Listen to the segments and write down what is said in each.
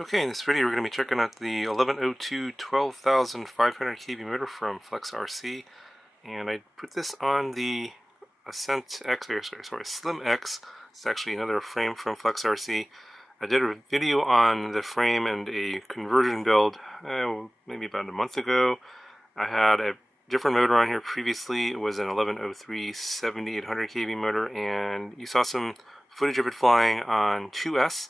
Okay, in this video we're going to be checking out the 1102 12,500 kV motor from FlexRC, and I put this on the Ascent-X, or sorry, Slim-X. It's actually another frame from FlexRC. I did a video on the frame and a conversion build maybe about a month ago. I had a different motor on here previously. It was an 1103 7800 kV motor, and you saw some footage of it flying on 2S.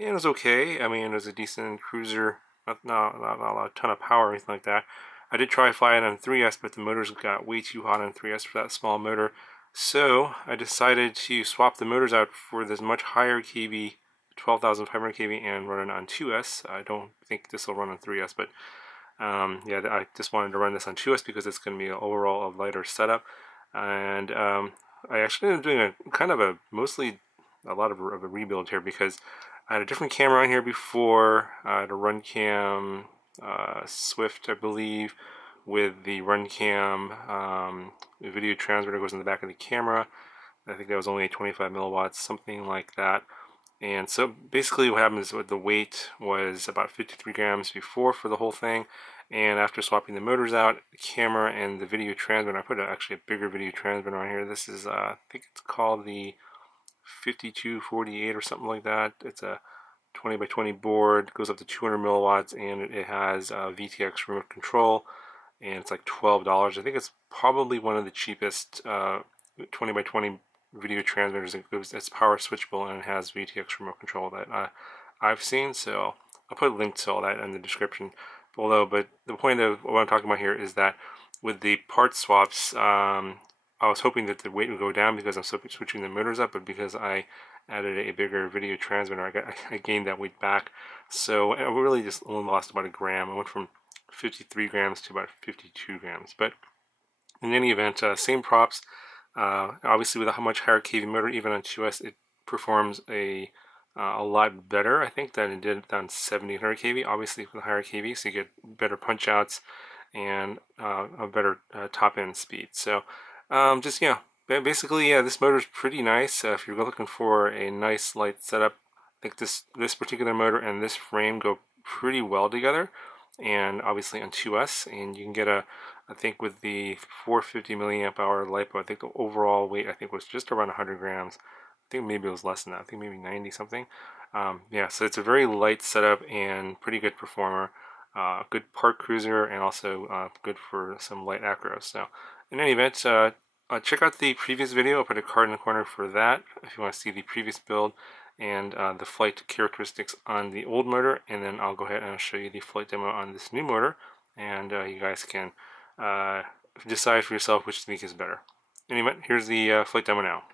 And it was okay. I mean, it was a decent cruiser, not a ton of power or anything like that. I did try flying on 3S, but the motors got way too hot on 3S for that small motor. So I decided to swap the motors out for this much higher kV, 12,500 kV, and run it on 2S. I don't think this will run on 3S, but yeah, I just wanted to run this on 2S because it's going to be overall a lighter setup. And I actually ended up doing a kind of mostly a lot of a rebuild here because I had a different camera on here before. I had a Runcam Swift, I believe, with the Runcam video transmitter goes in the back of the camera. I think that was only 25 milliwatts, something like that. And so basically what happens is the weight was about 53 grams before for the whole thing. And after swapping the motors out, the camera and the video transmitter, I put actually a bigger video transmitter on here. This is, I think it's called the 5248 or something like that. It's a 20 by 20 board, goes up to 200 milliwatts, and it has VTX remote control, and it's like $12. I think it's probably one of the cheapest 20 by 20 video transmitters. It's power switchable and it has VTX remote control that I've seen, so I'll put links to all that in the description below. But the point of what I'm talking about here is that with the part swaps, I was hoping that the weight would go down because I'm switching the motors up, but because I added a bigger video transmitter, I gained that weight back. So I really just only lost about a gram. I went from 53 grams to about 52 grams. But in any event, same props. Obviously, with a much higher kV motor, even on 2S, it performs a lot better, I think, than it did on 7800 kV. Obviously, with a higher kV, so you get better punch outs and a better top end speed. So just, yeah, basically, yeah, this motor is pretty nice. If you're looking for a nice light setup, I think this particular motor and this frame go pretty well together, and obviously on 2S, and you can get I think with the 450 milliamp hour LiPo, I think the overall weight, I think, was just around 100 grams. I think maybe it was less than that. I think maybe 90 something. Yeah, so it's a very light setup and pretty good performer. Good park cruiser, and also good for some light acros. So in any event, check out the previous video. I'll put a card in the corner for that if you want to see the previous build and the flight characteristics on the old motor, and then I'll go ahead and I'll show you the flight demo on this new motor, and you guys can decide for yourself which you think is better. Anyway, here's the flight demo now.